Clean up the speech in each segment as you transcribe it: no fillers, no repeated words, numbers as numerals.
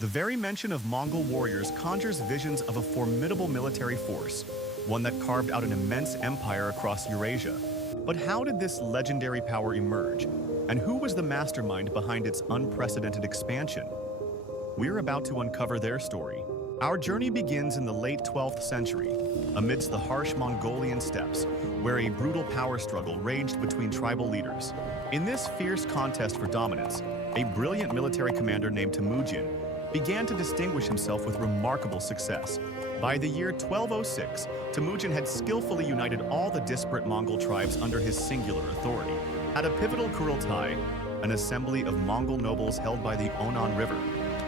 The very mention of Mongol warriors conjures visions of a formidable military force, one that carved out an immense empire across Eurasia. But how did this legendary power emerge? And who was the mastermind behind its unprecedented expansion? We're about to uncover their story. Our journey begins in the late 12th century, amidst the harsh Mongolian steppes, where a brutal power struggle raged between tribal leaders. In this fierce contest for dominance, a brilliant military commander named Temüjin began to distinguish himself with remarkable success. By the year 1206, Temüjin had skillfully united all the disparate Mongol tribes under his singular authority. At a pivotal Kurultai, an assembly of Mongol nobles held by the Onon River,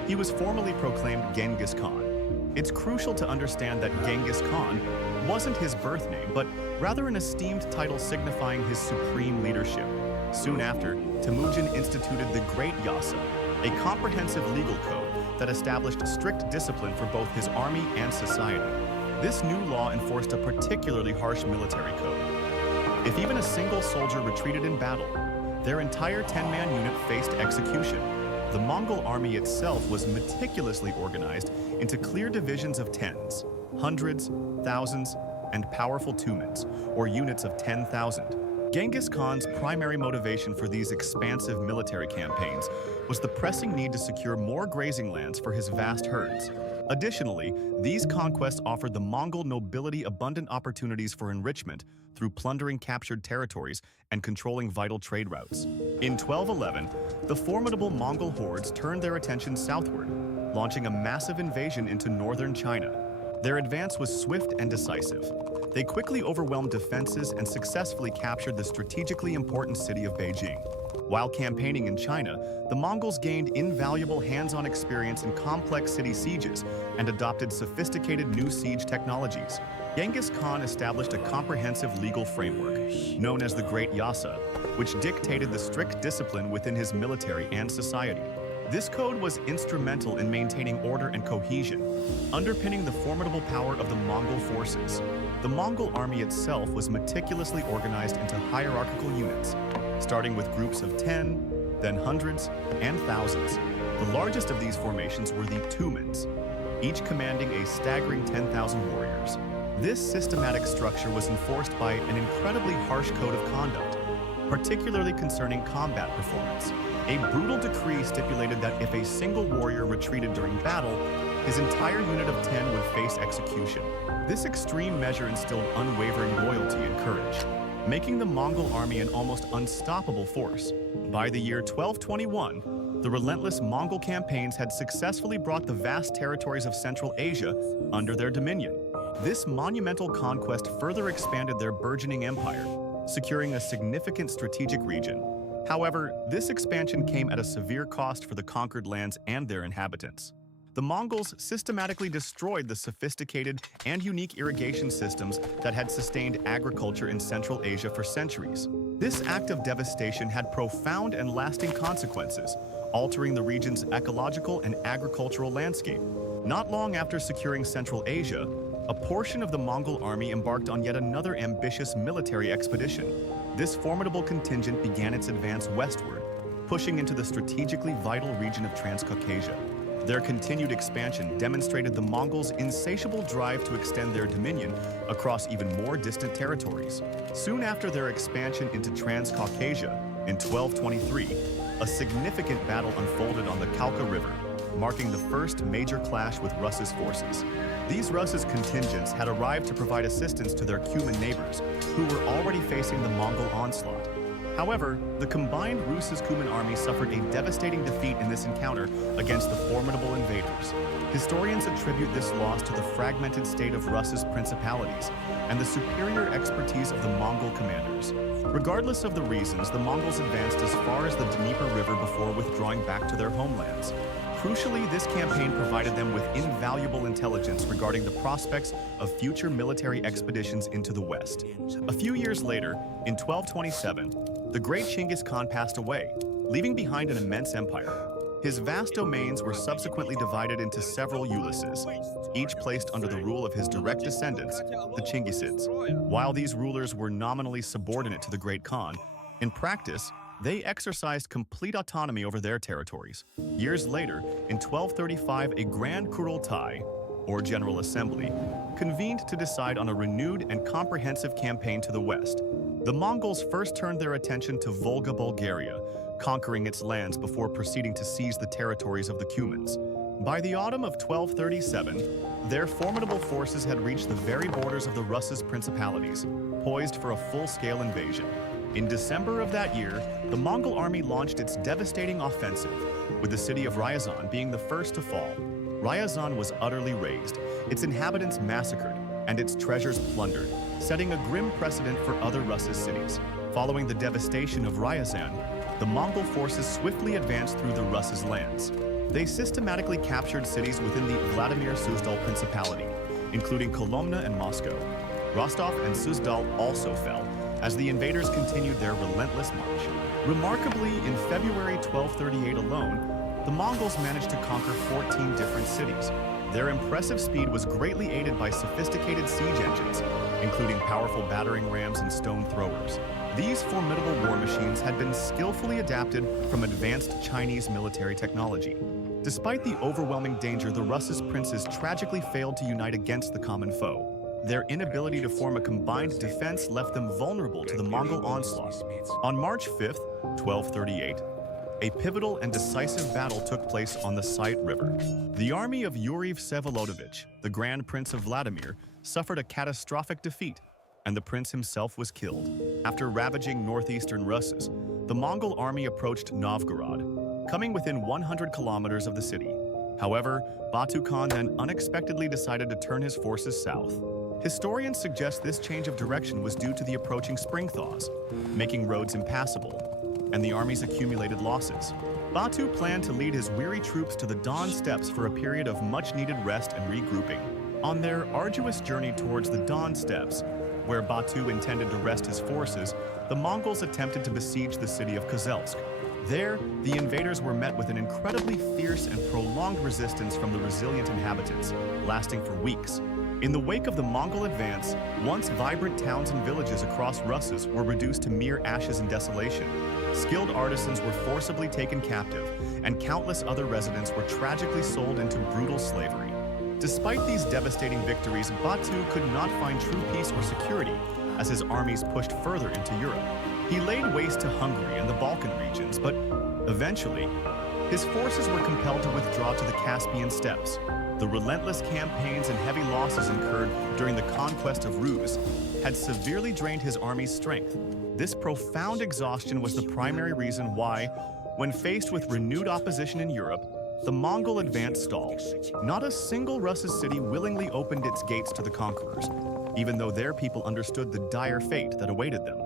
he was formally proclaimed Genghis Khan. It's crucial to understand that Genghis Khan wasn't his birth name, but rather an esteemed title signifying his supreme leadership. Soon after, Temüjin instituted the Great Yasa, a comprehensive legal code that established strict discipline for both his army and society. This new law enforced a particularly harsh military code. If even a single soldier retreated in battle, their entire 10-man unit faced execution. The Mongol army itself was meticulously organized into clear divisions of tens, hundreds, thousands, and powerful tumens, or units of 10,000. Genghis Khan's primary motivation for these expansive military campaigns was the pressing need to secure more grazing lands for his vast herds. Additionally, these conquests offered the Mongol nobility abundant opportunities for enrichment through plundering captured territories and controlling vital trade routes. In 1211, the formidable Mongol hordes turned their attention southward, launching a massive invasion into northern China. Their advance was swift and decisive. They quickly overwhelmed defenses and successfully captured the strategically important city of Beijing. While campaigning in China, the Mongols gained invaluable hands-on experience in complex city sieges and adopted sophisticated new siege technologies. Genghis Khan established a comprehensive legal framework, known as the Great Yasa, which dictated the strict discipline within his military and society. This code was instrumental in maintaining order and cohesion, underpinning the formidable power of the Mongol forces. The Mongol army itself was meticulously organized into hierarchical units, starting with groups of 10, then hundreds, and thousands. The largest of these formations were the tumens, each commanding a staggering 10,000 warriors. This systematic structure was enforced by an incredibly harsh code of conduct, particularly concerning combat performance. A brutal decree stipulated that if a single warrior retreated during battle, his entire unit of 10 would face execution. This extreme measure instilled unwavering loyalty and courage, making the Mongol army an almost unstoppable force. By the year 1221, the relentless Mongol campaigns had successfully brought the vast territories of Central Asia under their dominion. This monumental conquest further expanded their burgeoning empire, securing a significant strategic region. However, this expansion came at a severe cost for the conquered lands and their inhabitants. The Mongols systematically destroyed the sophisticated and unique irrigation systems that had sustained agriculture in Central Asia for centuries. This act of devastation had profound and lasting consequences, altering the region's ecological and agricultural landscape. Not long after securing Central Asia, a portion of the Mongol army embarked on yet another ambitious military expedition. This formidable contingent began its advance westward, pushing into the strategically vital region of Transcaucasia. Their continued expansion demonstrated the Mongols' insatiable drive to extend their dominion across even more distant territories. Soon after their expansion into Transcaucasia, in 1223, a significant battle unfolded on the Khalkha River, marking the first major clash with Rus's forces. These Rus's contingents had arrived to provide assistance to their Cuman neighbors, who were already facing the Mongol onslaught. However, the combined Rus's Cuman army suffered a devastating defeat in this encounter against the formidable invaders. Historians attribute this loss to the fragmented state of Rus's principalities and the superior expertise of the Mongol commanders. Regardless of the reasons, the Mongols advanced as far as the Dnieper River before withdrawing back to their homelands. Crucially, this campaign provided them with invaluable intelligence regarding the prospects of future military expeditions into the West. A few years later, in 1227, the great Genghis Khan passed away, leaving behind an immense empire. His vast domains were subsequently divided into several uluses, each placed under the rule of his direct descendants, the Chinggisids. While these rulers were nominally subordinate to the Great Khan, in practice, They exercised complete autonomy over their territories. Years later, in 1235, a Grand Kurultai, or General Assembly, convened to decide on a renewed and comprehensive campaign to the west. The Mongols first turned their attention to Volga, Bulgaria, conquering its lands before proceeding to seize the territories of the Cumans. By the autumn of 1237, their formidable forces had reached the very borders of the Russes principalities, poised for a full-scale invasion. In December of that year, the Mongol army launched its devastating offensive, with the city of Ryazan being the first to fall. Ryazan was utterly razed, its inhabitants massacred, and its treasures plundered, setting a grim precedent for other Russes cities. Following the devastation of Ryazan, the Mongol forces swiftly advanced through the Russes' lands. They systematically captured cities within the Vladimir-Suzdal Principality, including Kolomna and Moscow. Rostov and Suzdal also fell, as the invaders continued their relentless march. Remarkably, in February 1238 alone, the Mongols managed to conquer 14 different cities. Their impressive speed was greatly aided by sophisticated siege engines, including powerful battering rams and stone throwers. These formidable war machines had been skillfully adapted from advanced Chinese military technology. Despite the overwhelming danger, the Russes' princes tragically failed to unite against the common foe. Their inability to form a combined defense left them vulnerable to the Mongol onslaught. On March 5, 1238, a pivotal and decisive battle took place on the Sait River. The army of Yuri Vsevolodovich, the Grand Prince of Vladimir, suffered a catastrophic defeat, and the prince himself was killed. After ravaging northeastern Russes, the Mongol army approached Novgorod, coming within 100 kilometers of the city. However, Batu Khan then unexpectedly decided to turn his forces south. Historians suggest this change of direction was due to the approaching spring thaws, making roads impassable, and the army's accumulated losses. Batu planned to lead his weary troops to the Don Steppes for a period of much-needed rest and regrouping. On their arduous journey towards the Don Steppes, where Batu intended to rest his forces, the Mongols attempted to besiege the city of Kozelsk. There, the invaders were met with an incredibly fierce and prolonged resistance from the resilient inhabitants, lasting for weeks. In the wake of the Mongol advance, once vibrant towns and villages across Russes were reduced to mere ashes and desolation. Skilled artisans were forcibly taken captive, and countless other residents were tragically sold into brutal slavery. Despite these devastating victories, Batu could not find true peace or security as his armies pushed further into Europe. He laid waste to Hungary and the Balkan regions, but eventually, his forces were compelled to withdraw to the Caspian steppes. The relentless campaigns and heavy losses incurred during the conquest of Rus had severely drained his army's strength. This profound exhaustion was the primary reason why, when faced with renewed opposition in Europe, the Mongol advance stalled. Not a single Russes city willingly opened its gates to the conquerors, even though their people understood the dire fate that awaited them.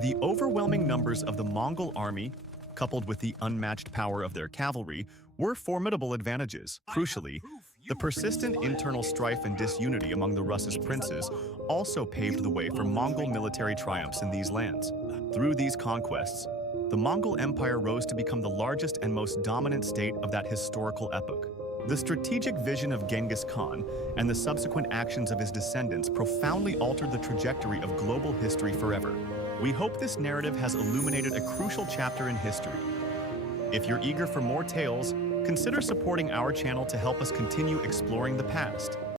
The overwhelming numbers of the Mongol army, coupled with the unmatched power of their cavalry, were formidable advantages. Crucially, the persistent internal strife and disunity among the Russes' princes also paved the way for Mongol military triumphs in these lands. Through these conquests, the Mongol Empire rose to become the largest and most dominant state of that historical epoch. The strategic vision of Genghis Khan and the subsequent actions of his descendants profoundly altered the trajectory of global history forever. We hope this narrative has illuminated a crucial chapter in history. If you're eager for more tales, consider supporting our channel to help us continue exploring the past.